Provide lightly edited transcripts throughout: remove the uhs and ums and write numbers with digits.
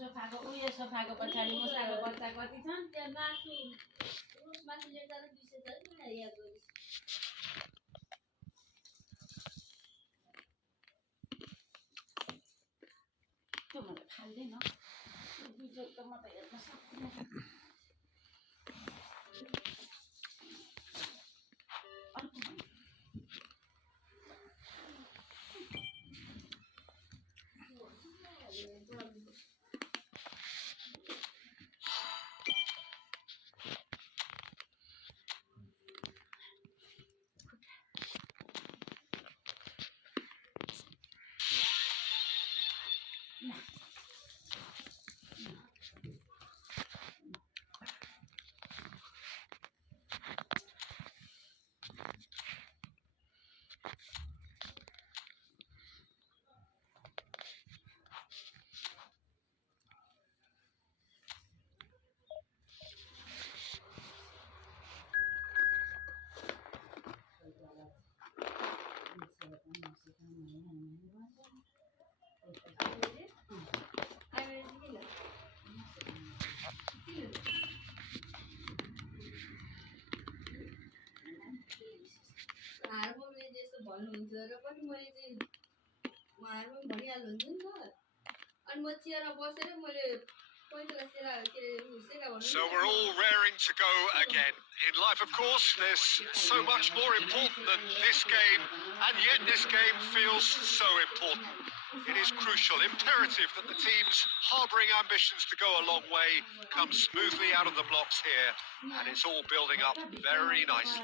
सोफाको उयो सोफाको पछाडि मुसाको बच्चा कति छन् त्यहाँ मासु मासुले त 200 छ नि याद गरिस् त्यो मलाई खाल्दैन बिजोग त म त हेर्न सक्दिनँ भन्नुहुन्छ र पनि मैले चाहिँ उहाँहरु पनि भनिहाल्नुहुन्छ नि त अनि म चेयरमा बसेर मैले So we're all raring to go again. In life, of course, there's so much more important than this game, and yet this game feels so important. It is crucial, imperative that the teams harbouring ambitions to go a long way come smoothly out of the blocks here, and it's all building up very nicely.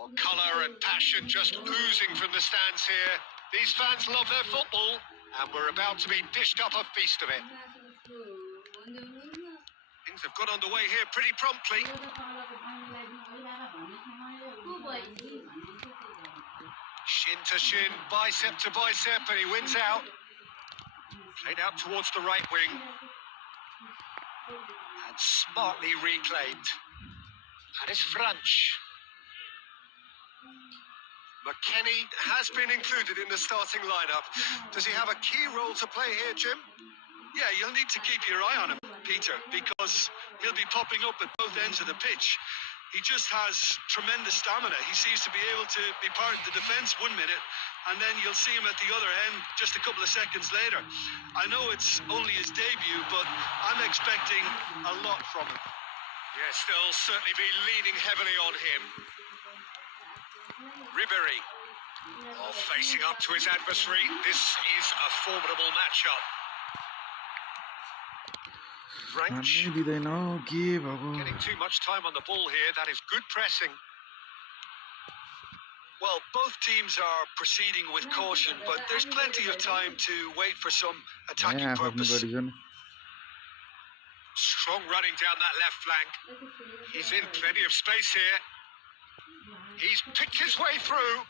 Well, colour and passion just oozing from the stands here. These fans love their football, and we're about to be dished up a feast of it. Things have got underway here pretty promptly. Shin to shin, bicep to bicep, and he wins out. Played out towards the right wing. And smartly reclaimed. And it's French. McKennie has been included in the starting lineup. Does he have a key role to play here, Jim? Yeah, you'll need to keep your eye on him, Peter, because he'll be popping up at both ends of the pitch. He just has tremendous stamina. He seems to be able to be part of the defence 1 minute, and then you'll see him at the other end just a couple of seconds later. I know it's only his debut, but I'm expecting a lot from him. Yes, they'll certainly be leaning heavily on him. Ribéry, facing up to his adversary. This is a formidable matchup. French getting too much time on the ball here. That is good pressing. Well, both teams are proceeding with caution, but there's plenty of time to wait for some attacking purpose. Strong running down that left flank. He's in plenty of space here. He's picked his way through.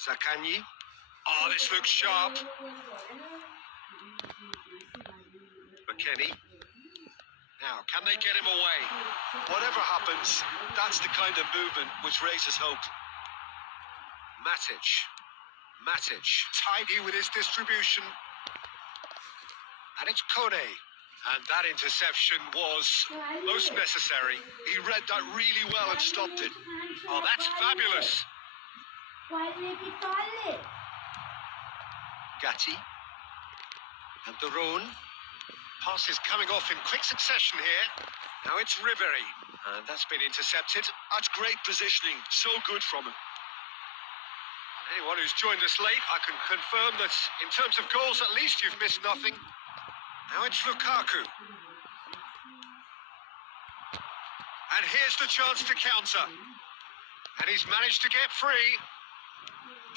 Zaccagni. Oh, this looks sharp. McKennie. Now, can they get him away? Whatever happens, that's the kind of movement which raises hope. Matic, tidy with his distribution. And it's Kone. And that interception was most necessary. He read that really well and stopped it. Oh, that's fabulous. Gatti. And Daron. Pass is coming off in quick succession here. Now it's Ribéry. And that's been intercepted. That's great positioning. So good from him. And anyone who's joined us late, I can confirm that in terms of goals, at least you've missed nothing. Now it's Lukaku. And here's the chance to counter. And he's managed to get free.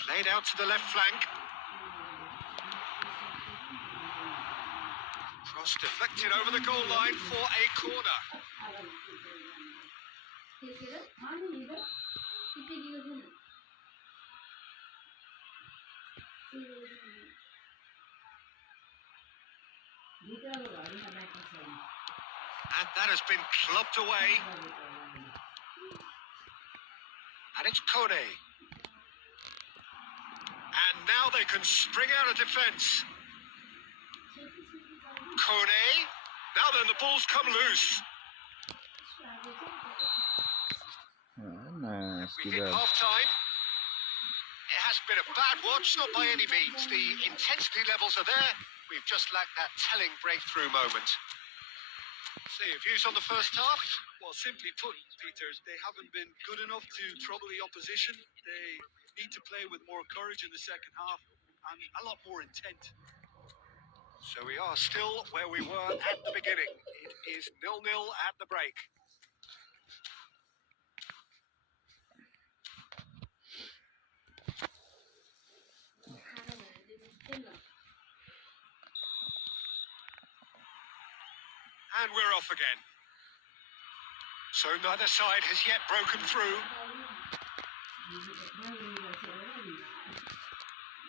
Played out to the left flank. Cross deflected over the goal line for a corner. And that has been clubbed away. And it's Kone. And now they can spring out of defence. Kone. Now then, the ball's come loose. We hit half-time. It has been a bad watch, not by any means. The intensity levels are there. We've just lacked that telling breakthrough moment. So your views on the first half? Well, simply put, Peter, they haven't been good enough to trouble the opposition. They need to play with more courage in the second half and a lot more intent. So we are still where we were at the beginning. It is 0-0 at the break. And we're off again. So neither side has yet broken through.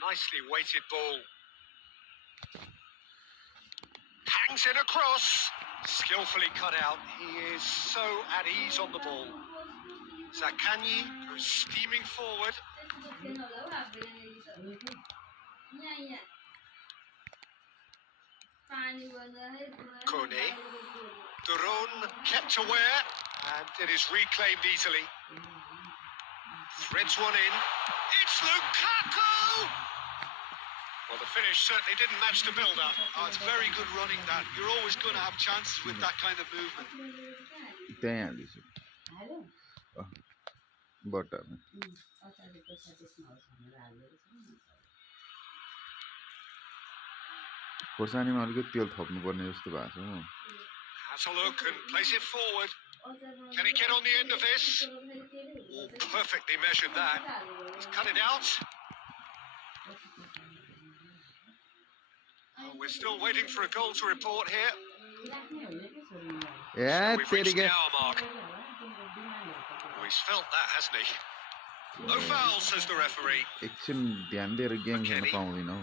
Nicely weighted ball. Hangs in a cross. Skillfully cut out. He is so at ease on the ball. Zakanyi goes steaming forward. Kone. Duron kept aware, and it is reclaimed easily. Threads one in. It's Lukaku! Well, the finish certainly didn't match the build-up. Oh, it's very good running, that. You're always going to have chances with that kind of movement. Damn, this is... butter. खोर्सानीमा अलिकति तेल थप्नुपर्ने जस्तो भएको छ हो. Has a look and plays it forward. Can he get on the end of this? Oh, perfectly measured that. He's cut it out. Oh, we're still waiting for a goal to report here. Yeah, so we've reached the hour mark. Oh, he's felt that, hasn't he? No foul, says the referee. एकछिन ध्यान दिएर game खेल्न पाउँदिन हौ.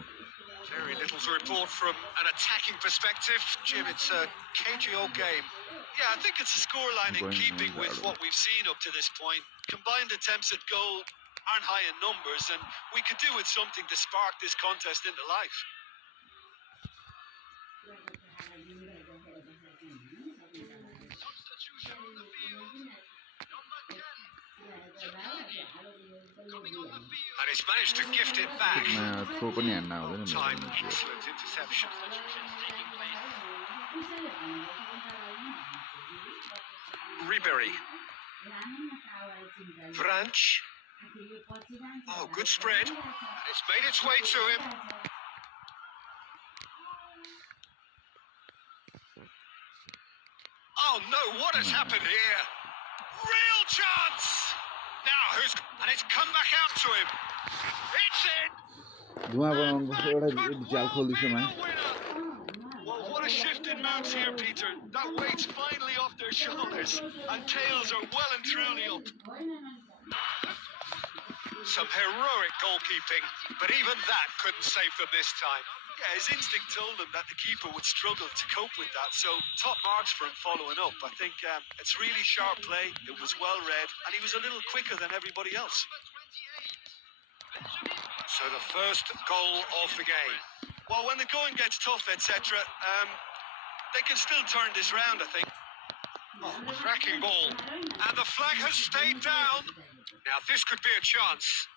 Very little to report from an attacking perspective. Jim, it's a cagey old game. Yeah, I think it's a scoreline in keeping with what we've seen up to this point. Combined attempts at goal aren't high in numbers, and we could do with something to spark this contest into life. Substitution on the field. Number 10. Coming on the field. And he's managed to gift it back. Throw पनि हान्न आउँदैन Time, नि. excellent interception. Ribery. Branch. Oh, good spread. And it's made its way to him. Oh no, what has happened here? Real chance! Now who's... And it's come back out to him. It's in! धुवा बनाउनु पर्छ एउटा जाल खोल्दैछु म. Well, what a shift in moods here, Peter. That weight's finally off their shoulders, and tails are well and truly up. Some heroic goalkeeping, but even that couldn't save them this time. Yeah, his instinct told him that the keeper would struggle to cope with that, so top marks for him following up. I think it's really sharp play, it was well read, and he was a little quicker than everybody else. So the first goal of the game. Well, when the going gets tough, etc., they can still turn this round, I think. Oh, cracking ball. And the flag has stayed down. Now this could be a chance.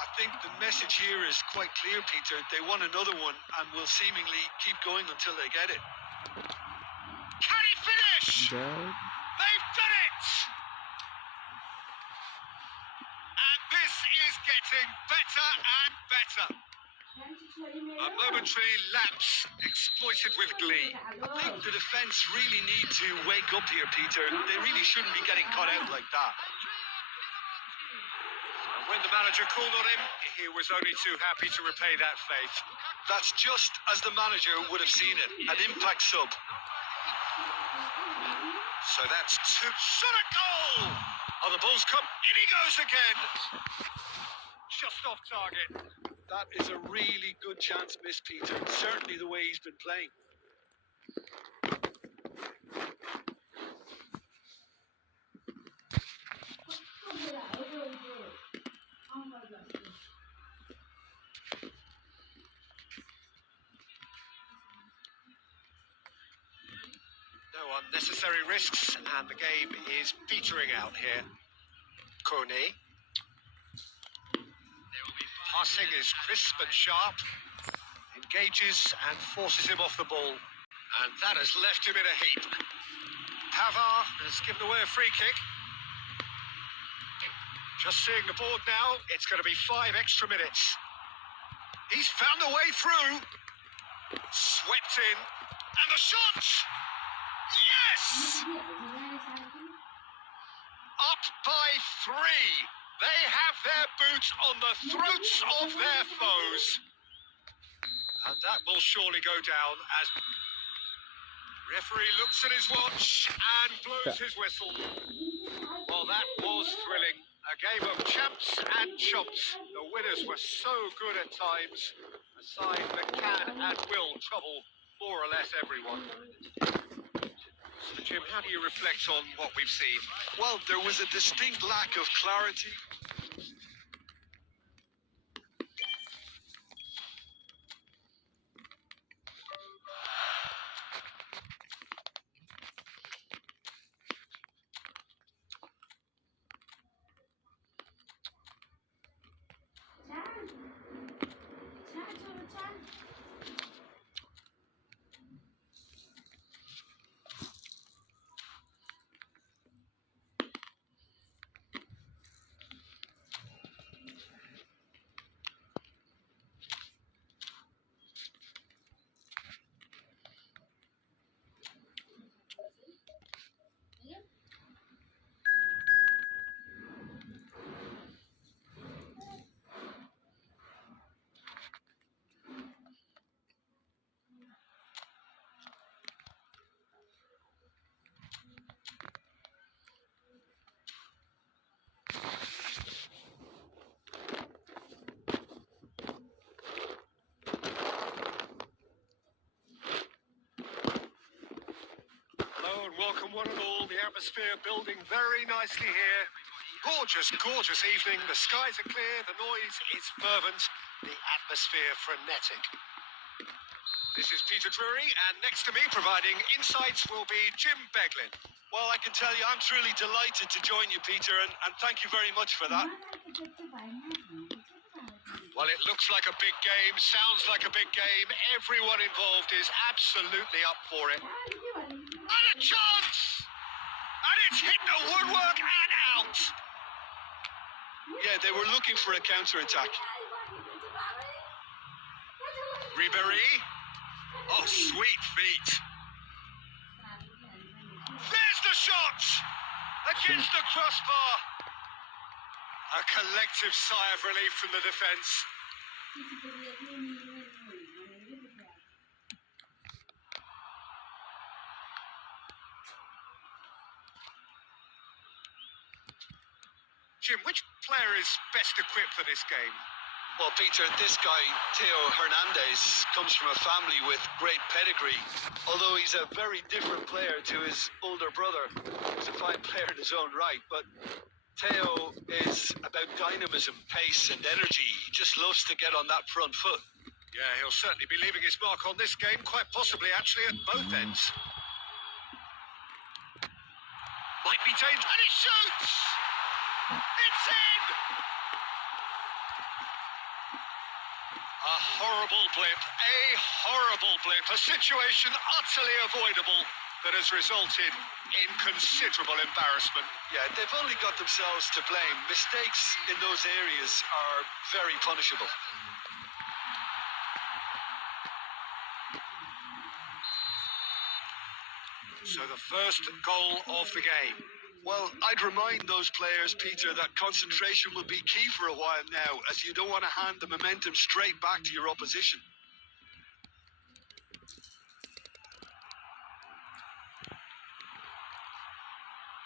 I think the message here is quite clear, Peter. They want another one and will seemingly keep going until they get it. Can he finish? They've done it! And this is getting better and better. A momentary lapse exploited with glee. I think the defence really need to wake up here, Peter. They really shouldn't be getting caught out like that. When the the manager called on him, he was only too happy to repay that faith. That's just as the manager would have seen it, an impact sub. So that's two. Shot at goal! Oh, the ball's come. In he goes again. Just off target. That is a really good chance miss, Peter. Certainly the way he's been playing. No unnecessary risks, and the game is petering out here. Kone. Passing is crisp and sharp. Engages and forces him off the ball. And that has left him in a heap. Pavard has given away a free kick. Just seeing the board now, it's going to be 5 extra minutes. He's found a way through. Swept in. And the shot! Yes! Up by 3. They have their boots on the throats of their foes. And that will surely go down as referee looks at his watch and blows his whistle. Well, that was thrilling. A game of champs and chumps. The winners were so good at times. A side that can and will trouble more or less everyone. So, Jim, how do you reflect on what we've seen? Well, there was a distinct lack of clarity. Welcome one and all, the atmosphere building very nicely here. Gorgeous, gorgeous evening. The skies are clear, the noise is fervent, the atmosphere frenetic. This is Peter Drury, and next to me providing insights will be Jim Beglin. Well, I can tell you I'm truly delighted to join you, Peter, and thank you very much for that. Well, it looks like a big game, sounds like a big game. Everyone involved is absolutely up for it. And a chance! And it's hit the woodwork and out! Yeah, they were looking for a counter-attack. Ribéry. Oh, sweet feet. There's the shot! Against the crossbar. A collective sigh of relief from the defence. Jim, which player is best equipped for this game? Well, Peter, this guy, Theo Hernandez, comes from a family with great pedigree. Although he's a very different player to his older brother. He's a fine player in his own right, but Theo is about dynamism, pace and energy. He just loves to get on that front foot. Yeah, he'll certainly be leaving his mark on this game, quite possibly actually at both ends. Might be dangerous, and he shoots! It's in! A horrible blip, a situation utterly avoidable that has resulted in considerable embarrassment. Yeah, they've only got themselves to blame. Mistakes in those areas are very punishable. So the first goal of the game. Well, I'd remind those players, Peter, that concentration will be key for a while now, as you don't want to hand the momentum straight back to your opposition.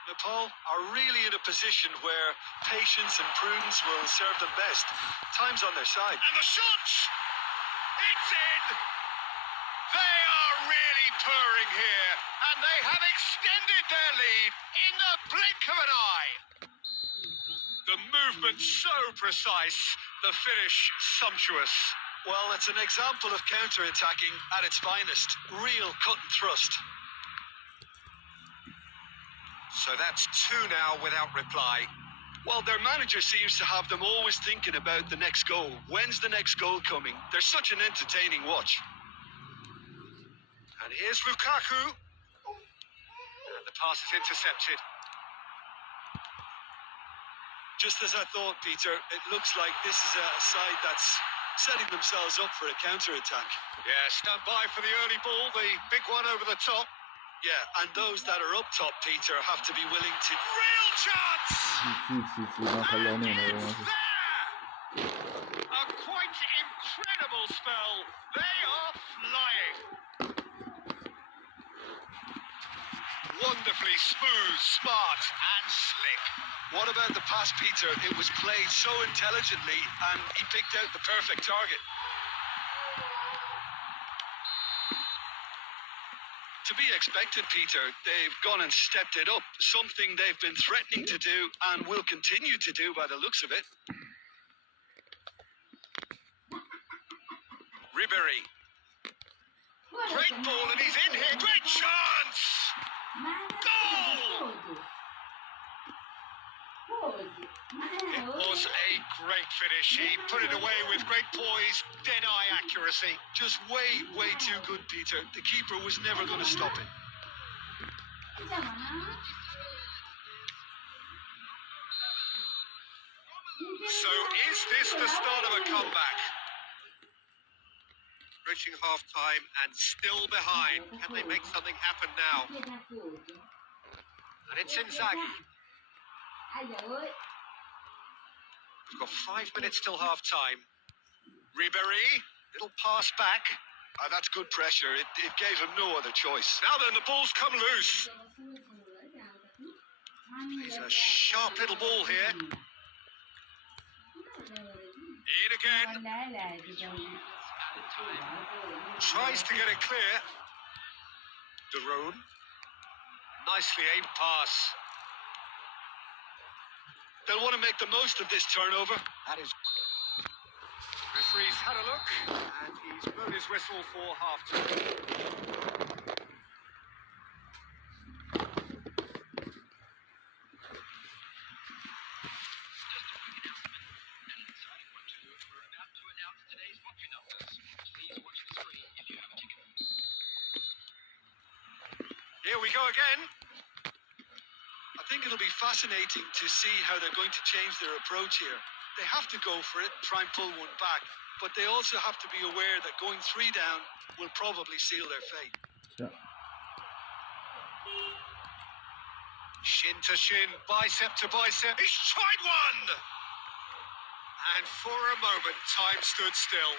Nepal are really in a position where patience and prudence will serve them best. Time's on their side. And the shot! It's in! They are really purring here, and they have extended their lead in the blink of an eye. The movement so precise, the finish sumptuous. Well, it's an example of counter-attacking at its finest. Real cut and thrust. So that's 2 now without reply. Well, their manager seems to have them always thinking about the next goal. When's the next goal coming? They're such an entertaining watch. And here's Lukaku. And the pass is intercepted. Just as I thought, Peter, it looks like this is a side that's setting themselves up for a counter-attack. Yeah, stand by for the early ball, the big one over the top. Yeah, and those that are up top, Peter, have to be willing to... Real chance! And it's there! A quite incredible spell. They are flying. Wonderfully smooth, smart and slick. What about the pass, Peter? It was played so intelligently, and he picked out the perfect target. To be expected, Peter. They've gone and stepped it up, something they've been threatening to do and will continue to do by the looks of it. Ribery. Great ball, and he's in here. Great chance! Goal! It was a great finish. He put it away with great poise, dead-eye accuracy. Just way too good, Peter. The keeper was never going to stop it. So is this the start of a comeback? Reaching half-time and still behind. Can they make something happen now? And it's Inzaghi. We've got 5 minutes till half-time. Ribery, little pass back. That's good pressure. It gave him no other choice. Now then, the ball's come loose. Plays a sharp little ball here. In again. Tries to get it clear. Daron. Nicely aimed pass. They'll want to make the most of this turnover. That is. Referee's had a look, and he's blown his whistle for half-time. Here we go again. I think it'll be fascinating to see how they're going to change their approach here. They have to go for it, try and pull one back, but they also have to be aware that going 3 down will probably seal their fate. Yeah. Shin to shin, bicep to bicep. He's tried one! And for a moment, time stood still.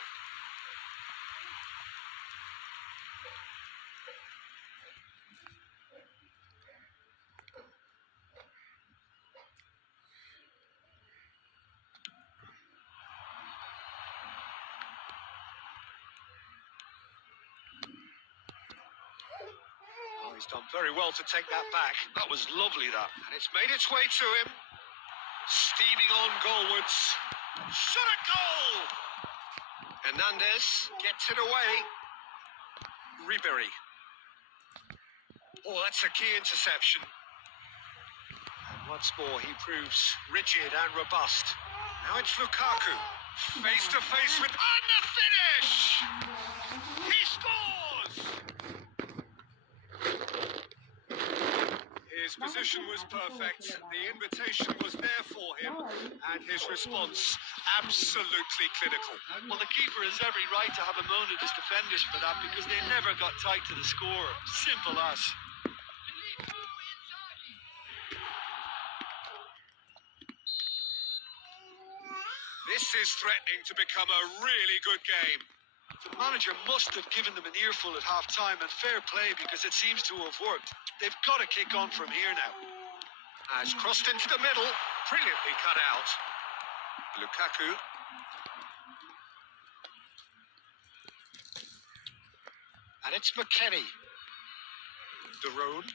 He's done very well to take that back. That was lovely, that. And it's made its way to him. Steaming on goalwards. Shot a goal! Hernandez gets it away. Ribery. Oh, that's a key interception. And once more, he proves rigid and robust. Now it's Lukaku. Face to face with... And the finish! He scores! His position was perfect, the invitation was there for him, and his response absolutely clinical. Well, the keeper has every right to have a moan at his defenders for that because they never got tight to the score. Simple as. This is threatening to become a really good game. The manager must have given them an earful at half-time, and fair play because it seems to have worked. They've got to kick on from here now. Has crossed into the middle. Brilliantly cut out. Lukaku. And it's McKennie. De Roon.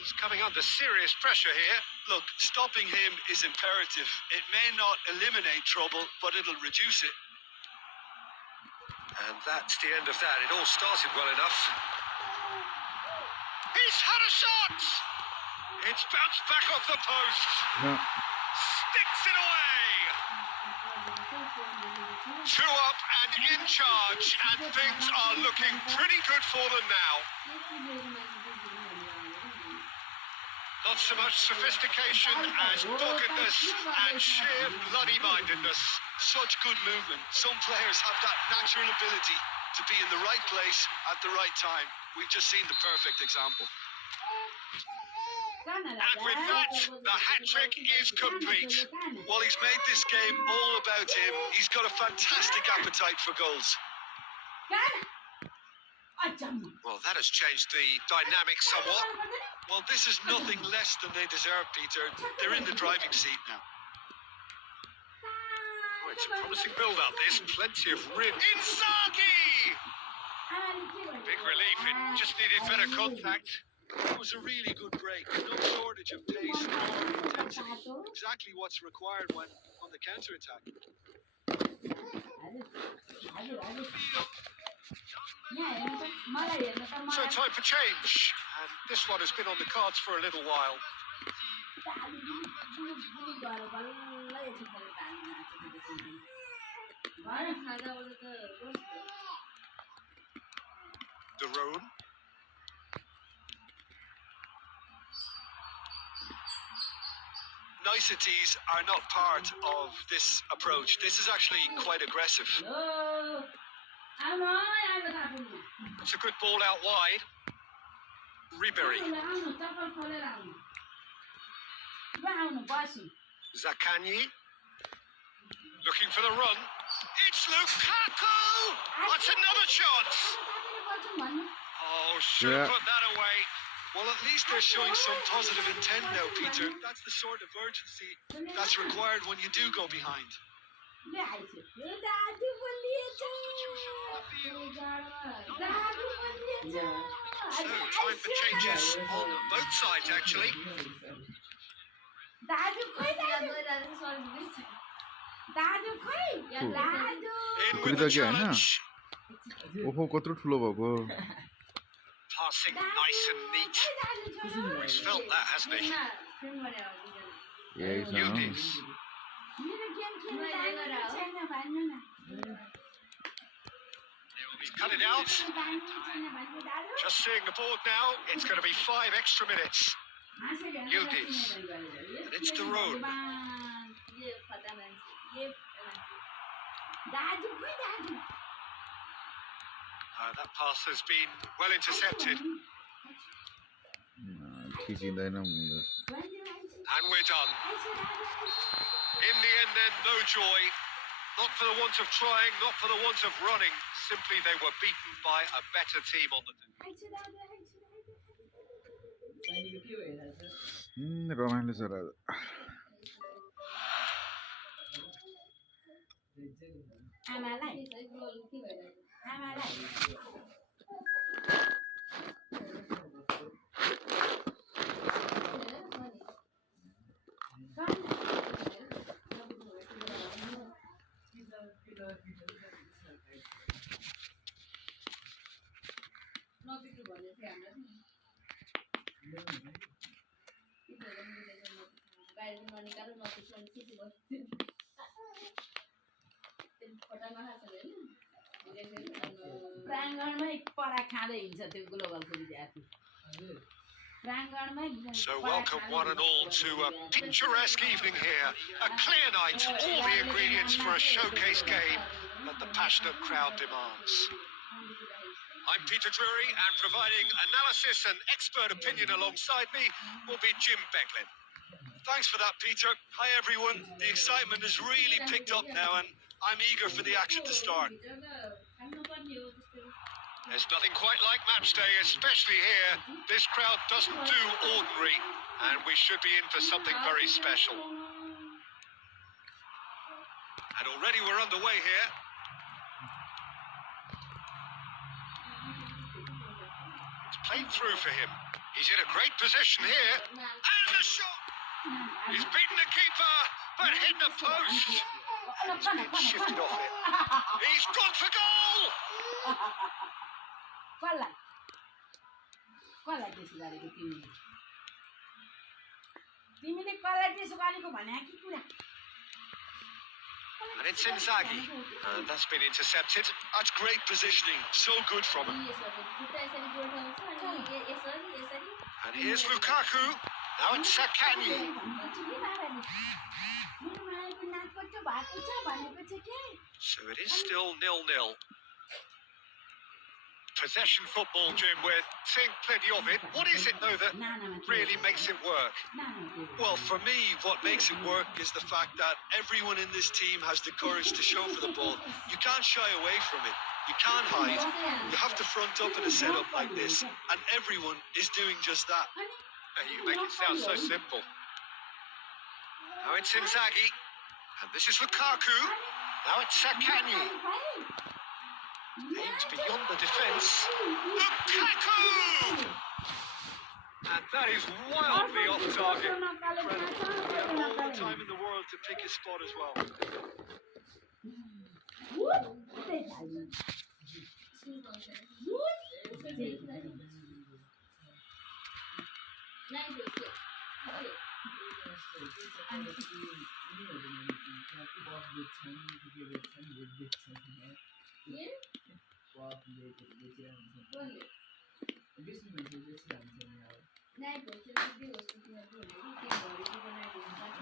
He's coming under serious pressure here. Look, stopping him is imperative. It may not eliminate trouble, but it'll reduce it. And that's the end of that. It all started well enough. He's had a shot! It's bounced back off the post. No. Sticks it away. 2 up and in charge, and things are looking pretty good for them now. Not so much sophistication as doggedness and sheer bloody-mindedness. Such good movement. Some players have that natural ability to be in the right place at the right time. We've just seen the perfect example. And with that, the hat-trick is complete. Well, he's made this game all about him. He's got a fantastic appetite for goals. Well, that has changed the dynamic somewhat. Well, this is nothing less than they deserve, Peter. They're in the driving seat now. Oh, it's a promising build-up. There's plenty of rid. Inzaghi! Big relief. It just needed better contact. It was a really good break. No shortage of pace or intensity. Exactly what's required when on the counter-attack. So time for change. And this one has been on the cards for a little while. De Roon. Niceties are not part of this approach. This is actually quite aggressive. It's a good ball out wide. Ribery. Zaccagni. Looking for the run. It's Lukaku! That's another chance! Oh, should have put that away. Well, at least they're showing some positive intent now, Peter. That's the sort of urgency that's required when you do go behind. So, time for changes on both sides, actually. In with the challenge. ओहो कत्रो ठुलो भएको Passing nice and neat. He's felt that, hasn't he? यही छ Yildiz. He's cut it out. Just seeing the board now. It's going to be 5 extra minutes. Yildiz. And it's De Roon. That pass has been well intercepted. खिचिँदैन And we're done. In the end then, no joy. Not for the want of trying, not for the want of running. Simply they were beaten by a better team on the day. रमाइलो छ राजा So welcome one and all to a picturesque evening here. A clear night, all the ingredients for a showcase game that the passionate crowd demands. I'm Peter Drury, and providing analysis and expert opinion alongside me will be Jim Beglin. Thanks for that, Peter. Hi, everyone. The excitement has really picked up now, and I'm eager for the action to start. There's nothing quite like match day, especially here. This crowd doesn't do ordinary, and we should be in for something very special. And already we're underway here. It's played through for him. He's in a great position here. And the shot! He's beaten the keeper, but hit the post. He's been shifted off it. He's gone for goal! कसलाई त्यसो गरेको तिमीले कसलाई त्यसो गरेको भने कि कुरा And it's Inzaghi. And that's been intercepted. That's great positioning. So good from him. And here's Lukaku. Now it's Sakani. So it is still 0-0. Possession football, Jim. We're seeing plenty of it. What is it, though, that really makes it work? Well, for me, what makes it work is the fact that everyone in this team has the courage to show for the ball. You can't shy away from it. You can't hide. You have to front up in a setup like this, and everyone is doing just that. You make it sound so simple. Now it's Inzaghi. And this is Lukaku. Now it's Sakani. Aims beyond the defence. Lukaku! And that is wildly off target. He had all the time in the world to pick his spot as well.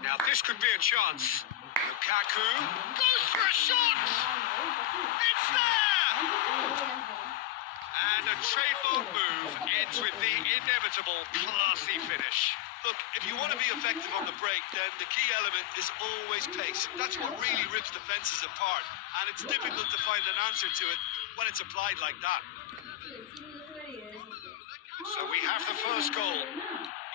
Now this could be a chance. Lukaku goes for a shot! It's there! And a trademark move ends with the inevitable classy finish. Look, if you want to be effective on the break, then the key element is always pace. That's what really rips defences apart, and it's difficult to find an answer to it when it's applied like that. So we have the first goal.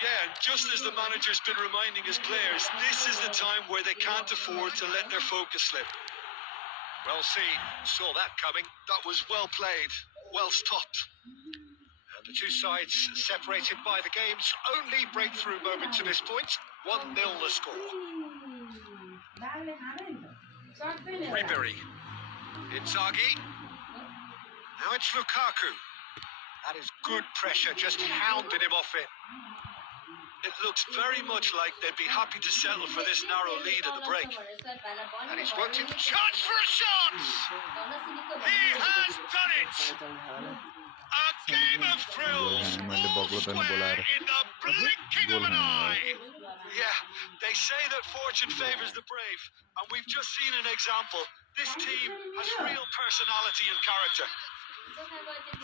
Yeah, and just as the manager's been reminding his players, this is the time where they can't afford to let their focus slip. Well seen. Saw that coming. That was well played, well stopped. And the two sides separated by the game's only breakthrough moment to this point. 1-0 the score. Ribery. Inzaghi. Now it's Lukaku. That is good pressure, just hounded him off it. It looks very much like they'd be happy to settle for this narrow lead at the break. And he's worked in chance for a shot! He has done it! A game of thrills, all square in the blinking of an eye! Yeah, they say that fortune favours the brave, and we've just seen an example. This team has real personality and character.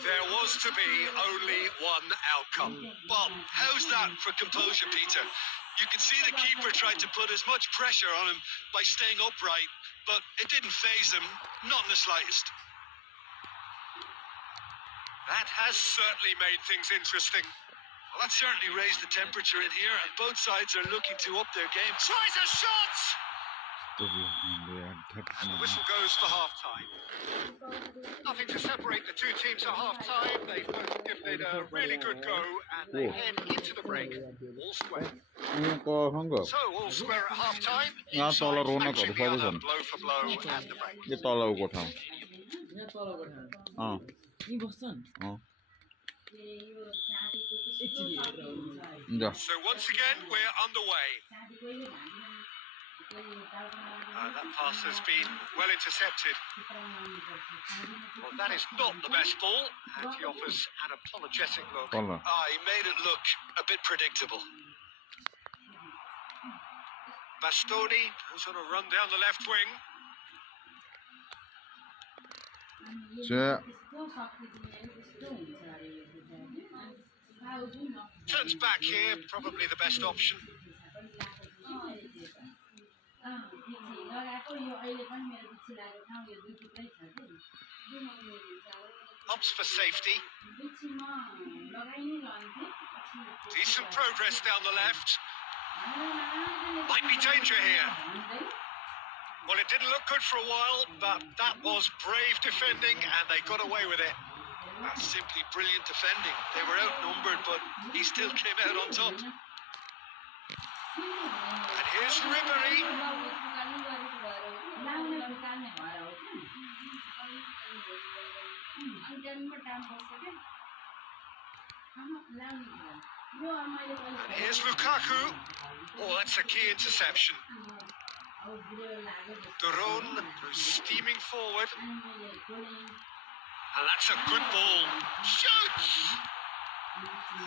There was to be only one outcome. Well, how's that for composure, Peter? You can see the keeper tried to put as much pressure on him by staying upright, but it didn't faze him, not in the slightest. That has certainly made things interesting. Well, that certainly raised the temperature in here, and both sides are looking to up their game. Tries a shot! And the whistle goes for half-time. Nothing to separate the two teams at half-time. They've both given it a really good go, and they head into the break. All square. So, all square at half-time. Each side matching the other blow for blow at the break. So once again, we're underway. That pass has been well intercepted. Well, that is not the best ball, and he offers an apologetic look. He made it look a bit predictable. Bastoni goes on a run down the left wing. Turns back here, probably the best option. पछि लगाएको यो अहिले पनि मेरो पछि लागेको ठाउँ यो दुई टुक्रै छ कि Opts for safety. पछि म लगाइ नै लान्थे Decent progress down the left. Might be danger here. Well, it didn't look good for a while, but that was brave defending, and they got away with it. That's simply brilliant defending. They were outnumbered, but he still came out on top. And here's Ribery. And here's Lukaku. Oh, that's a key interception. Duron goes steaming forward. And that's a good ball. Shoots!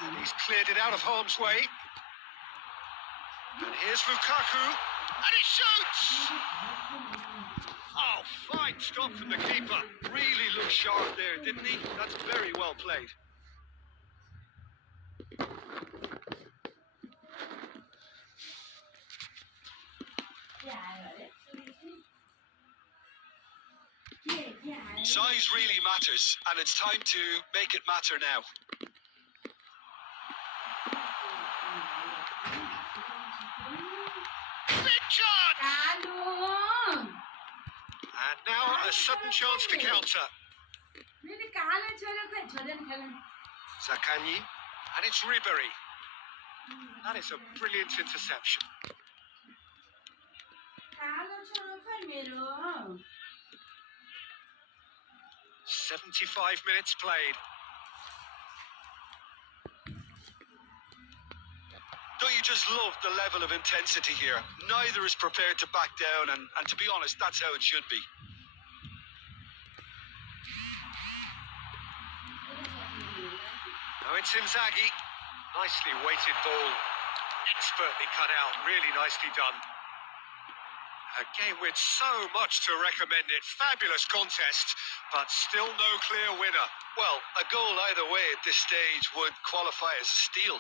And he's cleared it out of harm's way. And here's Lukaku. And he shoots! Oh, fine stop from the keeper. Really looked sharp there, didn't he? That's very well played. Size really matters, and it's time to make it matter now. Big chance! And now a sudden chance to counter. Zaccagni. And it's Ribery. That is a brilliant interception. 75 minutes played. Don't you just love the level of intensity here? Neither is prepared to back down, and to be honest, that's how it should be. Now it's Inzaghi. Nicely weighted ball. Expertly cut out. Really nicely done. A game with so much to recommend it. Fabulous contest, but still no clear winner. Well, a goal either way at this stage would qualify as a steal.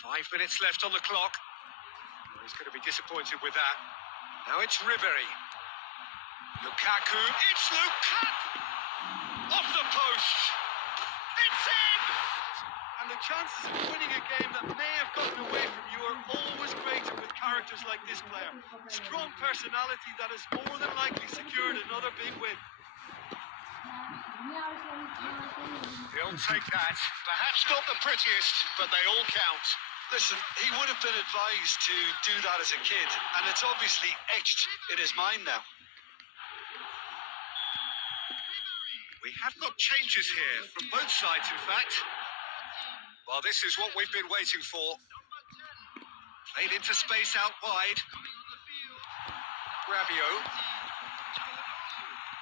5 minutes left on the clock. Well, he's going to be disappointed with that. Now it's Ribery. Lukaku. It's Lukaku! Off the post! It's in! And the chances of winning a game that may have gotten away from you are always greater with characters like this player. Strong personality that has more than likely secured another big win. He'll take that. Perhaps not the prettiest, but they all count. Listen, he would have been advised to do that as a kid, and it's obviously etched in his mind now. We have got changes here, from both sides, in fact. Well, this is what we've been waiting for. Played into space out wide. Rabiot.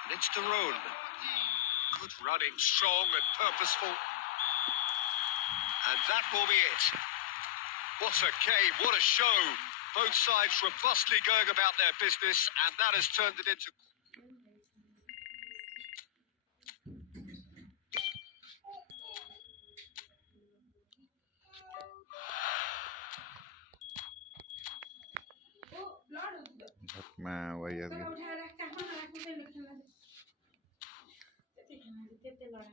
And it's Duron. Good running, strong and purposeful. And that will be it. What a game, what a show. Both sides robustly going about their business, and that has turned it into... मैं वही आ गया त्यति लडा